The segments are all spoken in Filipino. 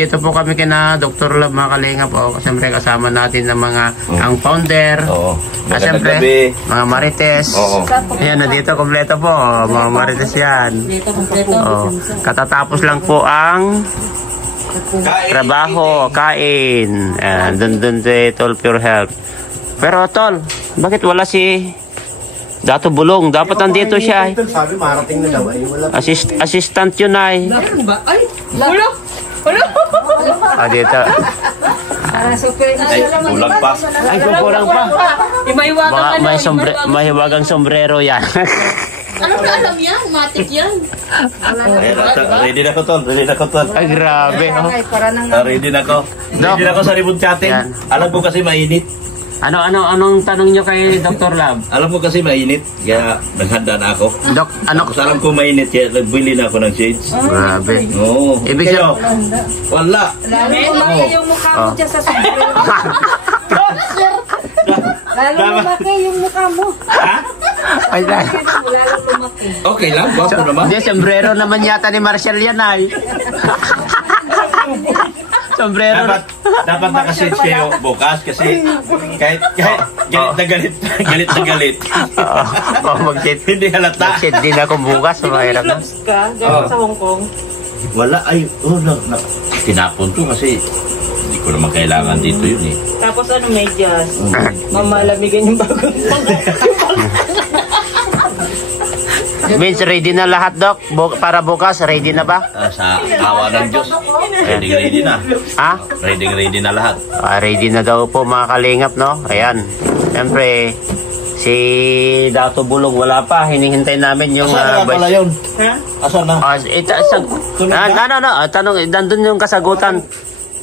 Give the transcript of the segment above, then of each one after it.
nandito po kami kina Dr. Love mga kalinga po. Siyempre kasama natin ng mga ang founder. At siyempre mga Marites. Ayan, nandito kompleto po. Mga Marites yan. Katatapos lang po ang trabaho, kain. Dun si Tol Pure Health. Pero Tol, bakit wala si Dato Bulong? Dapat nandito siya. Sabi marating na daw ay wala. Assistant yun ay. Meron ba? Ay, wala. Wala. Dito. Ay, kulang pa. Ay, kukurang pa. May hiwagang sombrero yan. Ano na alam yan? Matik yan. Ready na ko, Tol. Ready na ko, Tol. Ay, grabe. Ready na ko. Ready na ko sa ribbon cutting. Alam ko kasi mainit. Anong tanong nyo kay Dr. Love? Alam ko kasi mainit. Kaya naghanda na ako. Dok, Kasi alam ko mainit. Kaya nagbili na ako ng shades. Grabe. Oo. Ibig Kayo, wala. Lalo lumaki yung mukha mo dyan sa sombrero. Lalo lumaki yung mukha mo. Ha? Ay, Lalo lumaki. Okay lang. Guwapo naman. hindi, sombrero naman yata ni Marshall yan ay. Sombrero. Dapat nakashades kayo bukas kasi kahit galit na galit. Hindi halata. Mag-shade din ako bukas. Mahirap na. Gloves ka, galing sa Hong Kong. Wala ay tinapon to kasi hindi ko naman kailangan dito yun eh. Tapos ano, medyas. Mamalamigan yung bagong Means ready na lahat, Doc? Para bukas, ready na ba? Sa awa ng Diyos, ready na. Ha? Ready na lahat. Ready na daw po mga kalingap, no? Ayan. Siyempre, si Dato Bulong wala pa. Hinihintay namin yung... Asan na pala yun? Ha? Asan na? Tanong, nandun yung kasagutan.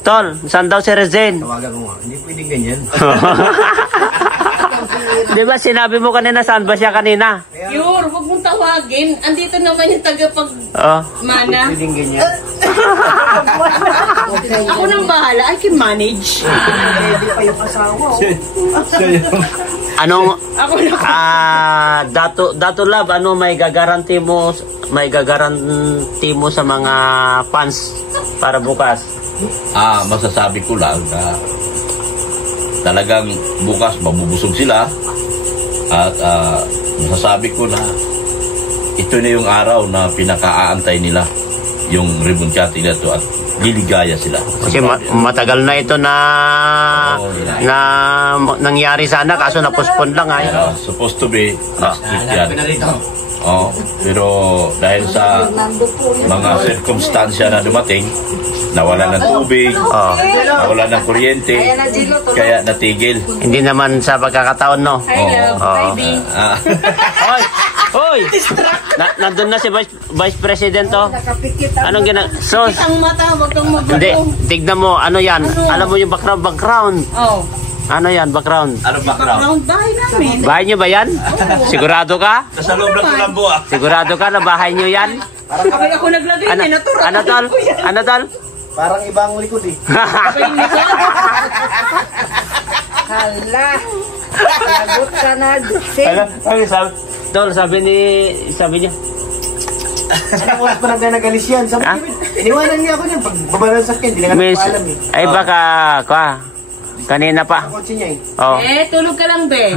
Tol, saan daw si Rezen? Tawagan ko nga. Hindi pwedeng ganyan. Di ba sinabi mo kanina, saan ba siya kanina? Pure, huwag mong tawagin. Andito naman yung tagapag-mana. Pwedeng ganyan. Ako nang bahala. I can manage. Hindi pa yung asawa. Anong... Ako na. Dato Love, ano may gagaranti mo sa mga fans para bukas? Masasabi ko lang na talagang bukas mabubusog sila at masasabi ko na ito na yung araw na pinaka-aantay nila yung ribbon cutting na to at liligaya sila. Kasi matagal na ito na nangyari sana kaso na-postpone lang ay. Supposed to be last week yan. Pero dahil sa mga sirkumstansya na dumating, nawala ng tubig, nawala ng kuryente, kaya natigil. Hindi naman sa pagkakataon, no? Hi, baby. Hoy! Nandun na si Vice President, oh. Anong so, Ang mata, wag kang hindi, magulong. tignan mo, ano yan? Alam mo yung background? Oh. Ano yan, background? Ano background? Background bahay namin. Bahay nyo ba yan? Sigurado ka? Nasa loob ng kulambo ah. Sigurado ka na bahay nyo yan? Abay ako naglagay, natural. Ano, Tol? Ano, Tol? Parang ibang likod eh. Abay nito. Hala. Lagot ka na. Tol, sabi niya. Anong oras pa nagalis yan? Sabi ko, iniwanan niya ako niyan. Pag babalan sa akin, hindi na nga alam eh. Ay baka, kanina pa. Ang kotse niya eh. Oh. Tulog ka lang, be.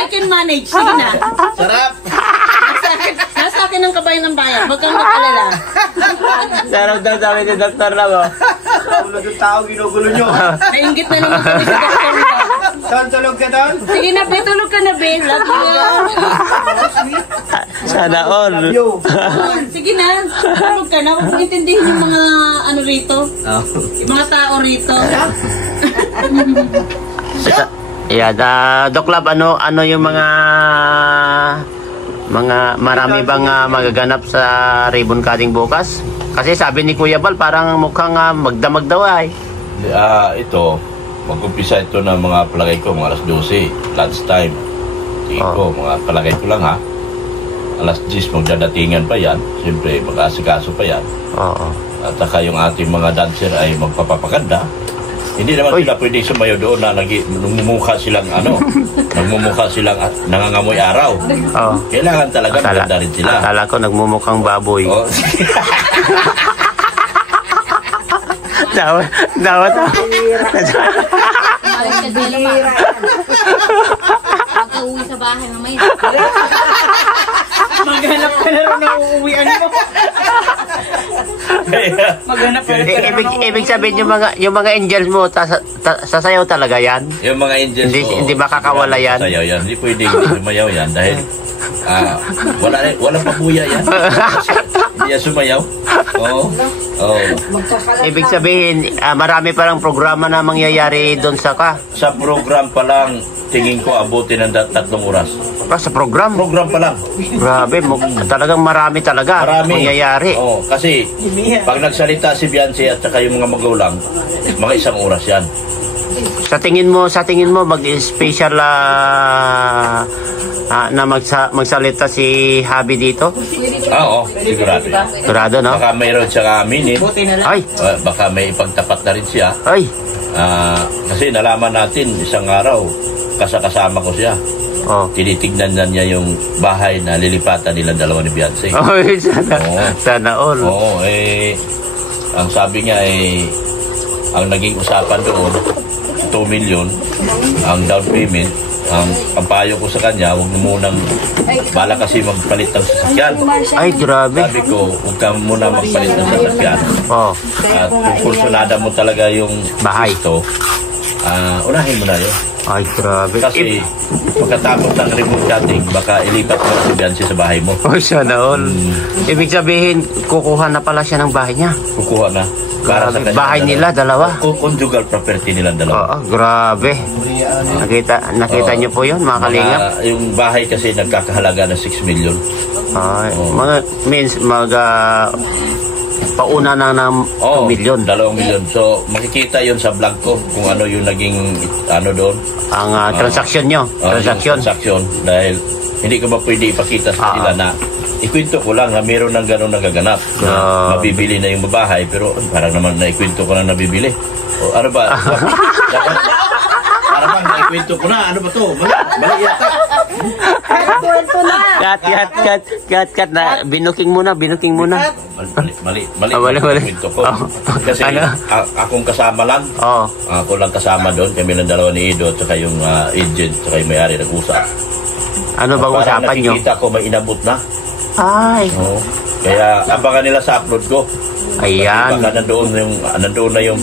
I can manage. Sige na. Sarap! Nasa akin ang kabayan ng bayan. Huwag kang mag-alala. Sarap daw sabi ni Dr. Labo. Tulog yung tao, ginugulo nyo. Nainggit na naman kami sa doktor mo. Saan tulog ka doon? Sige na, be. Tulog ka na, be. Love you. Sana all. Sige na. Tulog ka na. Huwag mong intindihin yung mga ano rito. Yung mga tao rito. Yeah, Doc Lab, ano yung mga marami bang magaganap sa ribbon cutting bukas? Kasi sabi ni Kuya Bal, parang mukhang magdamag daw ay. Ito, mag-umpisa ito ng mga palagay ko, mga alas 12, lunchtime. Tingin ko, mga palagay ko lang ha. Alas 10, magdadatingan pa yan. Siyempre, mag-asikaso pa yan. At saka yung ating mga dancer ay magpapapaganda. Hindi naman sila pwedeng sumayo doon na nagmumukha silang nagmumukha silang nangangamoy araw. Kailangan talaga maganda rin sila. Akala ko nagmumukhang baboy. Dawat. Maling ka din naman. Pagka-uwi sa bahay mamaya. Maghanap ka na rin na uuwian mo. Maghanap ka na rin. Ibig sabihin yung mga angels mo, sasayaw talaga yan? Yung mga angels Hindi makakawala yan? Sasayaw yan. Hindi pwedeng sumayaw yan dahil walang pabuya yan. Hindi yan sumayaw. Oo. Ibig sabihin, marami palang programa na mangyayari doon sa Sa program pa lang, tingin ko abutin ng 3 oras. Sa program? Program pa lang. Grabe, talagang marami talaga mangyayari. Oo, kasi pag nagsalita si Beyonce at saka yung mga magulang, mga 1 oras yan. Sa tingin mo mag-special na magsalita si Habi dito? Oo, sigurado yan. Sigurado, no? Baka mayroon siya minute. Ay! Baka may ipagtapat na rin siya. Ay! Kasi nalaman natin isang araw, kasama ko siya. Tinitignan na niya yung bahay na lilipatan nilang dalawa ni Beyonce. Sana all. Oo, ang sabi niya ang naging usapan doon, 2 million, ang down payment. Ang payo ko sa kanya, huwag munang bala kasi magpalit ng sasakyan. Ay, grabe. Sabi ko, huwag ka muna magpalit ng sasakyan. At kung kursunada mo talaga yung bahay gusto, unahin mo na yun. Ay, grabe. Kasi pagkatapos ng remote cutting, baka ilipat mo si Beyonce sa bahay mo. Ay, sana all. Ibig sabihin, kukuha na pala siya ng bahay niya. Kukuha na. Para sa kanya, bahay nila, dalawa. Conjugal property nila dalawa. Grabe. Nakita niyo po yun, mga kalingap? Yung bahay kasi nagkakahalaga ng 6 million. Ay, pauna na ng 2 million. 2 million. So, makikita yun sa vlog ko kung ano yung naging doon. Ang transaction nyo. Transaction. Dahil hindi ko ba pwede ipakita sa kanila na ikwento ko lang na meron ng gano'ng nagaganap na mabibili na yung bahay pero parang naman na ikwento ko lang nabibili. O ano ba? Parang bang naikwento ko na. Ano ba to? Mali yata. Cut na. Binuking muna. Mali. Kwento ko. Kasi akong kasama lang. Ako lang kasama doon. Kami lang dalawa ni Ido at saka yung agent at saka yung may-ari nag-usap. Ano bang usapan nyo? Nakikita ko may inabot na. Ay. Kaya abangan nila sa upload ko. Ayan. Baka nandoon na yung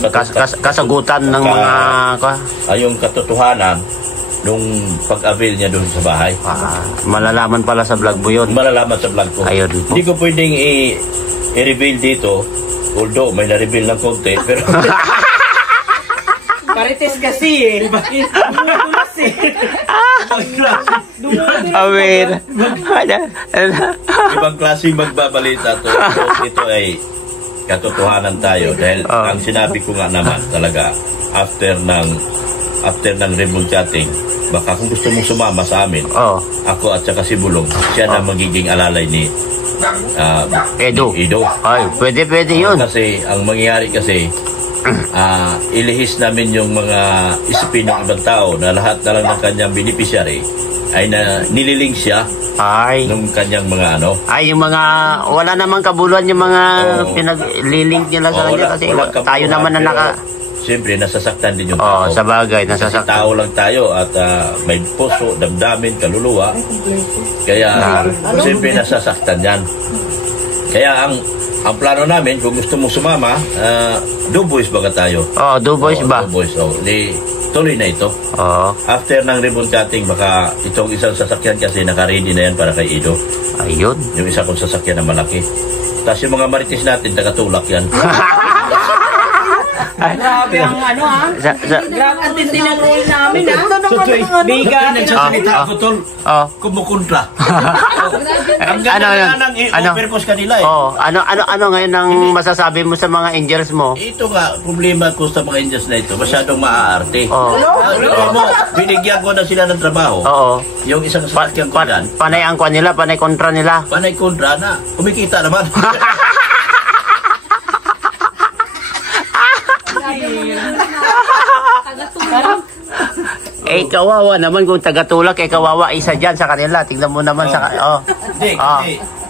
kasagutan ng mga yung katotohanan nung pag-avail niya doon sa bahay. Malalaman pala sa vlog mo yun. Malalaman sa vlog ko. Ayun. Hindi ko pwedeng i-reveal dito. Although may na-reveal ng konti. Pero Marites kasi Dumudulas Amen. Ibang klaseng magbabalita to. So, ito ay katotohanan tayo. Dahil ang sinabi ko nga naman talaga, after ng remote chatting, baka kung gusto mong sumama sa amin, ako at saka si Bulong, siya na magiging alalay ni Edo. Ay, pwede yun. Kasi ang mangyayari kasi, ilihis namin yung mga isipin ng ibang tao na lahat na lang ng kanyang beneficiary ay nililing siya nung kanyang mga yung mga wala namang kabuluhan yung mga pinaglilink nila sa kanya kasi tayo naman na siyempre nasasaktan din yung tao. Sa bagay, nasasaktan. Kasi tao lang tayo at may puso, damdamin, kaluluwa. Kaya siyempre nasasaktan yan. Kaya ang plano namin, kung gusto mong sumama, Dubois baga tayo. Dubois ba? Dubois, tuloy na ito. After ng ribbon cutting, baka itong isang sasakyan kasi naka-ready na yan para kay Ido. Ayun. Yung isa kong sasakyan na malaki. Tapos yung mga marites natin, tagatulak yan. Grabe ang grabe ang tindi ng role namin bigat nagsasalita ako tol kumukontra ang ganda ng i-offer ko sa kanila ano ngayon ang masasabi mo sa mga angels mo? Ito nga problema ko sa mga angels na ito, masyadong maaarte. Binigyan ko na sila ng trabaho. Yung isang sasakyan ko dyan, panay ang kwan nila, panay kontra nila, panay kontra na kumikita naman. Tagatulak. Kawawa naman kung tagatulak, kawawa isa dyan sa kanila. Tingnan mo naman sa Hindi,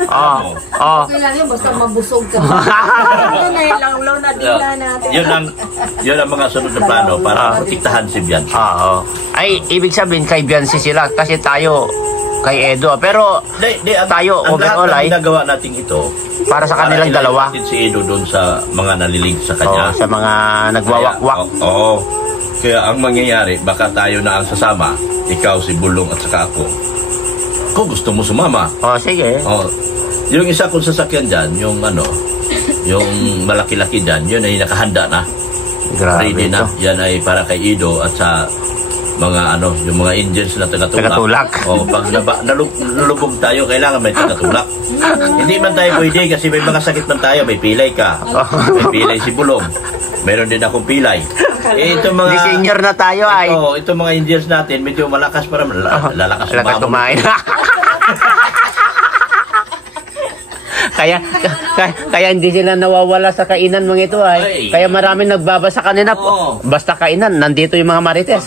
Oh. Oh. Okay lang yun, basta mabusog ka. Yun na yung langlaw na dila natin. Yun ang mga sunod na plano para protektahan si Biansi. Oo. Ay, ibig sabihin kay Biansi sila kasi tayo kay Edo. Pero tayo overall ay ginagawa natin ito para sa kanilang dalawa. Natin si Edo doon sa mga nalilig sa kanya. Sa mga nagwawakwak. Oo. Kaya ang mangyayari, baka tayo na ang sasama, ikaw, si Bulong at saka ako. Kung gusto mo sumama. Sige. Yung isa kong sasakyan dyan, yung malaki-laki dyan, yun ay nakahanda na. Grabe ready na. Yan ay para kay Ido at sa mga yung mga engines na tagatulak. Pag nalubog tayo, kailangan may tagatulak. Hindi man tayo pwede kasi may mga sakit man tayo, may pilay ka. May pilay si Bulong. Meron din akong pilay. Ito mga senior na tayo ay. Ito mga engines natin, medyo malakas para lalakas kumain. Kaya hindi sila nawawala sa kainan mga ito ay. Kaya marami nagbabasa kanina. Basta kainan, nandito yung mga marites.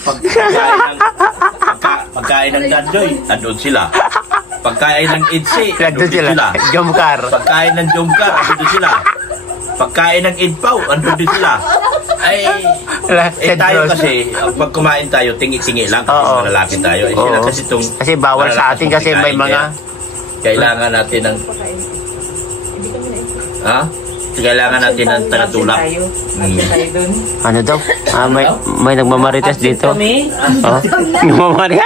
Pagkain ng Danjoy, andun sila. Pagkain ng Idsi, andun sila. Jomcar. Pagkain ng Jomcar, andun sila. Pagkain ng Idpaw, andun din sila. Tayo kasi, pag kumain tayo, tingi-tingi lang kasi mga lalaki tayo. Kasi bawal sa atin kasi may mga kailangan natin ng kailangan natin ng tagatulak. Ano daw? May nagmamarites dito. Nagmamarites.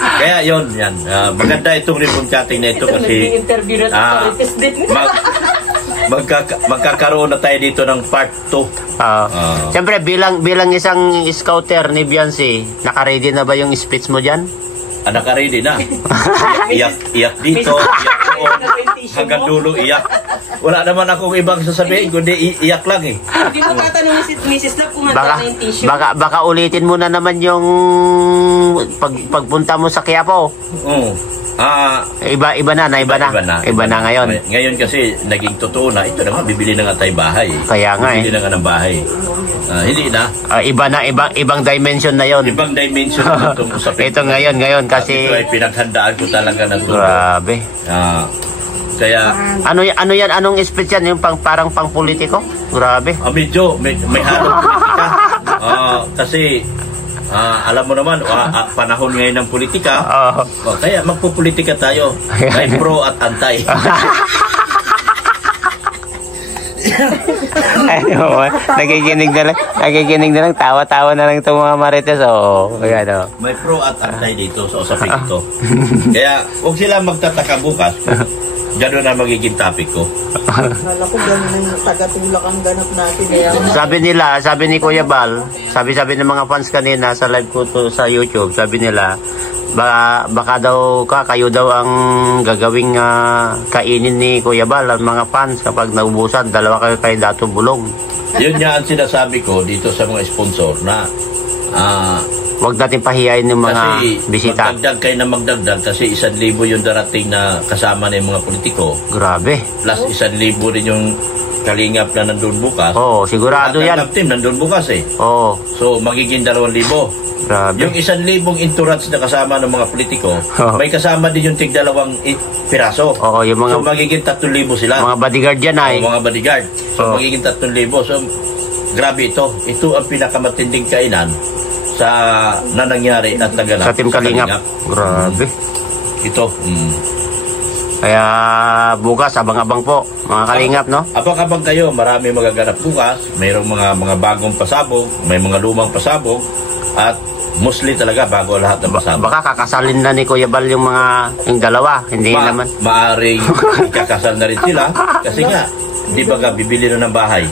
Kaya yan. Maganda itong ribbon cutting na ito kasi magkakaroon na tayo dito ng part 2. Siyempre, bilang isang scouter ni Biansi, naka-ready na ba yung speech mo dyan? Naka-ready na. Iyak dito, iyak doon, hanggang dulo iyak. Wala naman akong ibang sasabihin, kundi iyak lang eh. Hindi mo tatanong si Mrs. Love kung handa na yung tissue. Baka ulitin mo na naman yung pagpunta mo sa Quiapo. Iba na ngayon. Ngayon kasi naging totoo na. Ito na nga, bibili na nga tayo bahay. Kaya nga bibili na nga ng bahay. Hindi na. Ibang dimension na yon. Ibang dimension na itong usapin. Ito ngayon kasi ito ay pinaghandaan ko talaga ng todo. Grabe. Kaya ano yan? Anong speech yan? Yung parang pang politiko? Grabe. Medyo may halong politika. Kasi alam mo naman, panahon ngayon ng politika. Kaya magpupolitika tayo. May pro at anti. Nakikinig na lang, tawa-tawa na lang itong mga marites. May pro at anti dito sa usapin ito. Kaya huwag sila magtataka bukas. Gano'n na magiging topic ko. Kala ko gano'n yung tagatulak ang ganap natin. Sabi ni Kuya Bal, sabi ng mga fans kanina sa live ko to sa YouTube, sabi nila, baka daw kayo daw ang gagawing kainin ni Kuya Bal, ang mga fans kapag naubusan, dalawa kayo kay Dato Bulong. Yun nga ang sinasabi ko dito sa mga sponsor na wag natin pahiyain ng mga bisita. Magdagdag kayo na magdagdag kasi 1,000 yung darating na kasama na yung mga politiko. Grabe. Plus 1,000 rin yung kalingap na nandun bukas. Sigurado yan. Team nandun bukas eh. So magiging 2,000. Grabe. Yung 1,000 entourage na kasama ng mga politiko, may kasama din yung tig-2 piraso. Yung mga, so magiging 3,000 sila. Mga bodyguard yan ay. Mga bodyguard. So magiging 3,000. So grabe ito. Ito ang pinakamatinding kainan na nangyari at naganap sa Team Kalingap. Grabe. Ito. Kaya bukas, abang-abang po, mga Kalingap, no? Abang-abang kayo. Marami magaganap bukas. Mayroong mga bagong pasabog, may mga lumang pasabog, at mostly talaga bago lahat ng pasabog. Baka kakasalin na ni Kuya Bal yung dalawa. Hindi naman. Maaring kakasal na rin sila. Kasi nga, di ba bibili na ng bahay?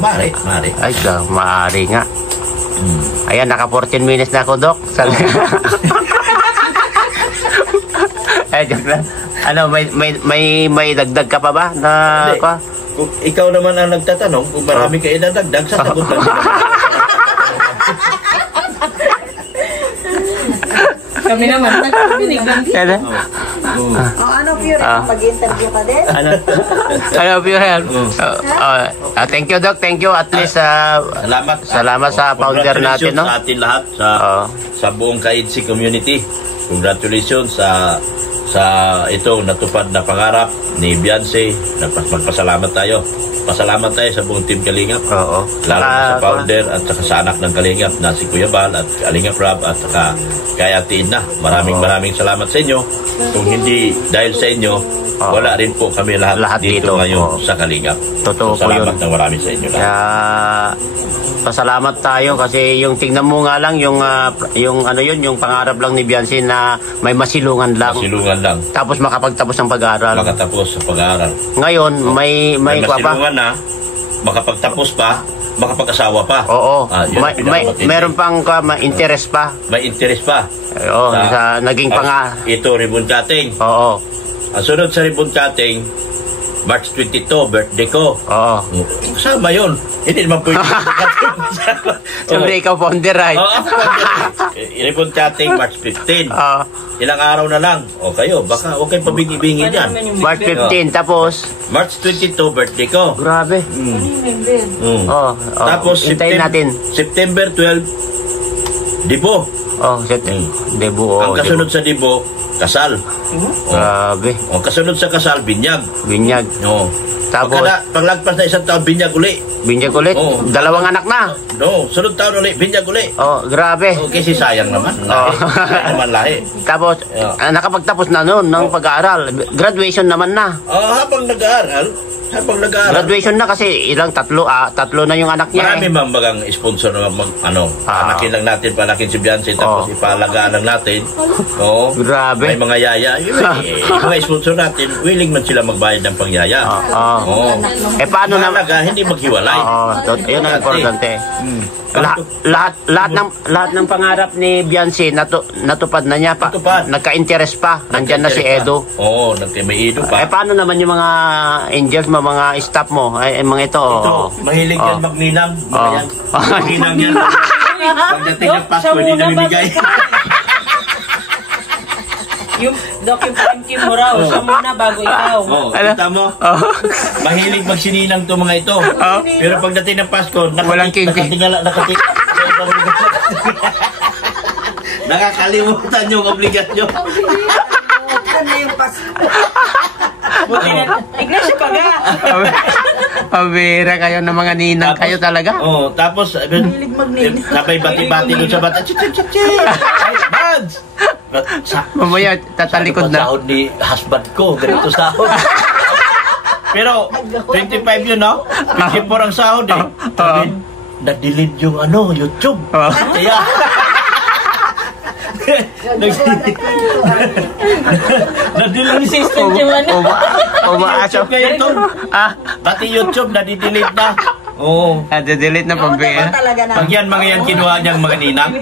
Maaari. Ay, maaari nga. Ayan, naka 14 minutes na ako, Dok. Ay, joke lang. May dagdag ka pa ba? Kung ikaw naman ang nagtatanong, kung marami kayo nadagdag, sasagot lang din naman. Kami naman, nagpinig lang din. Ano, Pure? Pag-interview ka din? Ano, Pure? Thank you, Doc. Thank you. At least, salamat sa founder natin, no? Sa atin lahat, sa buong Kaidsi community. Congratulations sa sa itong natupad na pangarap ni Beyonce. Magpasalamat tayo. Pasalamat tayo sa buong Team Kalingap. Oo. Lalo na sa founder at saka sa anak ng Kalingap na si Kuya Bal at Kalingap Rob at saka kay Ate Edna. Maraming salamat sa inyo. Kung hindi dahil sa inyo, wala rin po kami lahat dito ngayon sa Kalingap. Totoo po yun. Salamat ng marami sa inyo lahat. Kaya pasalamat tayo kasi yung tingnan mo nga lang yung yung pangarap lang ni Beyonce na may masilungan lang. Masilungan lang. Tapos makapagtapos ng pag-aaral. Makatapos sa pag-aaral. Ngayon, may masilungan na, makapagtapos pa, makapag-asawa pa. Oo. Yun, meron pang interest pa. May interest pa. Oo, sa naging Ito, ribbon cutting. Oo. Ang sunod sa ribbon cutting, March 22, birthday ko. Oo. Kasama yun. Hindi naman pwede. Siyempre, ikaw founder, right? Oo, ribbon cutting, March 15. Ilang araw na lang. O kayo, baka huwag kayong pabingi-bingi dyan. March 15, tapos? March 22, birthday ko. Grabe. Tapos, September 12, Dibo. Debo. Ang kasunod sa Dibo, kasal. Grabe. Kasunod sa kasal, binyag. Binyag. Tapos, paglagpas na isang taon, binyag uli. Binyag ulit? Dalawang anak na? Sunod taon uli, binyag uli. Grabe. Kasi sayang naman. Lahi. Tapos, nakapagtapos na noon ng pag-aaral. Graduation naman na. Habang nag-aaral. Graduation na kasi tatlo na yung anak niya. Marami mambagang sponsor na anakin lang natin, palakin si Beyonce, tapos ipalagaan lang natin. Grabe. May mga yaya. Yung mga sponsor natin, willing man sila magbayad ng pangyaya. Paano naman? Hindi maghiwalay. Yun ang importante. Lahat ng pangarap ni Beyonce natupad na niya pa. Nagka-interest pa. Nandyan na si Edo. May Edo pa. Paano naman yung mga angels mo, mga staff mo? Mga ito. Mahilig yan magninang. Magninang yan. Pagdating ng Pasko, hindi namimigay. Yung Kim mo raw, siya muna bago ikaw. Kita mo? Mahilig magsininang to mga ito. Pero pagdating ng Pasko, nakatingala. Nakakalimutan yung obligasyon. Nakakalimutan na yung Pasko. Buti na, Ignacio pa ga. Pabira kayo ng mga ninang kayo talaga. Tapos, sabay bati-bati doon sa bata. Ay, Mads! Mamaya, tatalikod na. Sahod ni husband ko, ganito sahod. Pero, 25 yun, no? 24 ang sahod, eh. Na-delete yung YouTube. Kaya, na-delete System yung YouTube kayo ito. Pati YouTube, na-delete na. Delete na pambira. Pag yan, mga yan kinuha niyang mga ninang.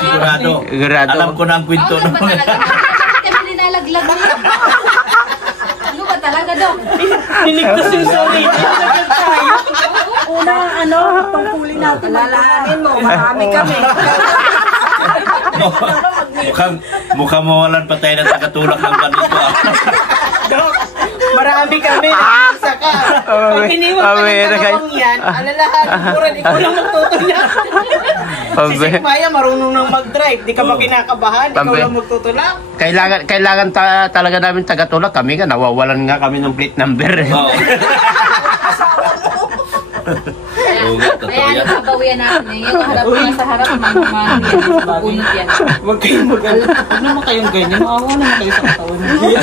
Sigurado. Alam ko na ang kwento. Kami nilalaglag niya. Ano ba talaga, Dok? Niligtas yung sorry. Unang pangpuli natin. Lalaanin mo, marami kami. Mukhang mawalan pa tayo ng tagatulak ng ganito. Dok, marami kami. Nag-isa ka. Pag iniwan ka ng dalawang yan, alalahan, ikaw lang magtutulak. Si Maya marunong nang mag-drive. Di ka ba kinakabahan? Ikaw lang magtutulak. Kailangan talaga namin tagatulak. Kami nawawalan nga kami ng plate number. Kaya nagbabawian natin eh. Yung harap nga sa harap, mamamahal yan. Mapunot yan. Huwag kayong Huwag naman kayong ganyan. Maawa naman kayo sa katawan niyo.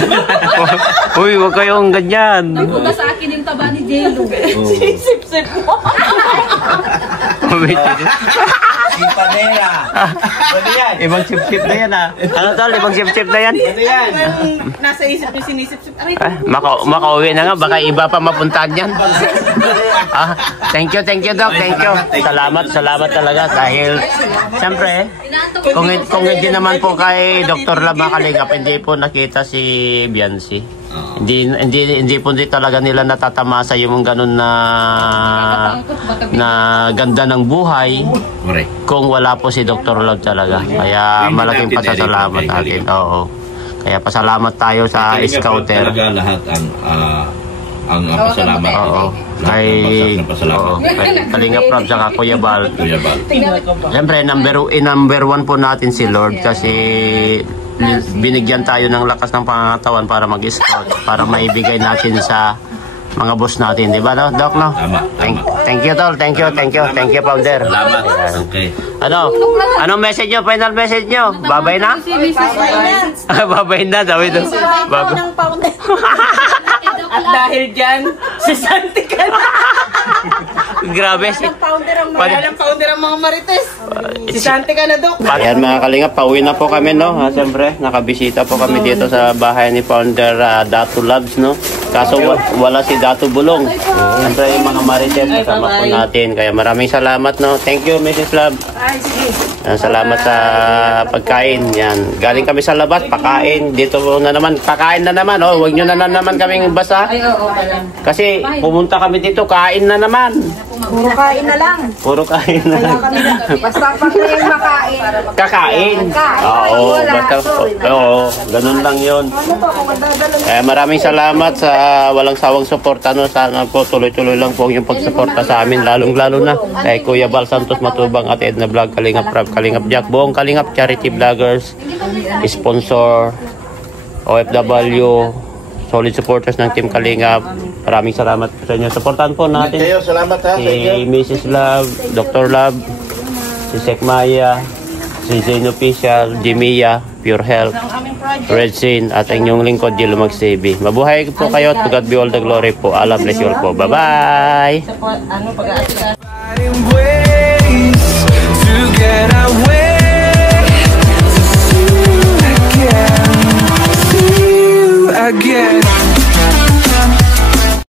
Uy, huwag kayong ganyan. Nagpunta sa akin yung taba ni J-Lo. Sip-sip mo. Sipanera. Ibang sip-sip na yan ibang sip-sip na yan. Nasa isip niyo sinisip-sip. Makauwi na nga, baka iba pa mapuntahan yan. Thank you Doc, thank you. Salamat talaga dahil siyempre kung hindi naman po kay Dr. Lab Makalingap, hindi po nakita si Beyonce. Hindi po talaga nila natatamasa yung ganun na ganda ng buhay kung wala po si Dr. Lab talaga. Kaya malaking pasasalamat natin. Kaya pasalamat tayo sa Scouter. Talaga lahat ang pasalamat. Kay Kalingap Rob saka Kuya Bal. Siyempre number one po natin si Lord kasi binigyan tayo ng lakas ng pangangatawan para mag-scout, para maibigay natin sa mga boss natin, di ba, no, Doc, no? Tama. Thank you, Tol. Thank you, Founder. Salamat. Okay. Anong message nyo? Final message nyo? Babay na? Babay na, sabi doon. At dahil dyan, si Santi ka na. Grabe. Walang founder ang mga Marites. Si Santi ka na, Dok. Ayan mga kalingap, pauwi na po kami, no? Siyempre, nakabisita po kami dito sa bahay ni Founder Dato Labs, no? Kaso wala si Dato Bulong. Siyempre, yung mga Marites, kasama po natin. Kaya maraming salamat, no? Thank you, Mrs. Lab. Salamat sa pagkain. Yan. Galing kami sa labas, pakain. Dito na naman, pakain na naman. Oh, huwag nyo na naman kaming basa. Kasi pumunta kami dito, kain na naman. Puro kain na lang. Puro kain na lang. Basta pag may makain. Kakain. Oo, basta. Oo, ganun lang yun. Maraming salamat sa walang sawang suporta. No? Sana po tuloy-tuloy lang po yung pagsuporta sa amin. Lalong-lalo na kay Kuya Bal Santos Matubang at Edna Vlog, Kalingap Rap, Kalingap Jack, buong Kalingap Charity Vloggers, sponsor, OFW, solid supporters ng Team Kalingap. Maraming salamat sa inyo. Supportan po natin Kayo, salamat ha. si Mrs. Love, Dr. Love, si Sek Maya, si Zane Official, Jimia, Pure Health, Red Sin, at ang inyong lingkod, Jilo Magsabi. Mabuhay po kayo at to God be all the glory po. Allah bless you all po. Bye-bye! Again.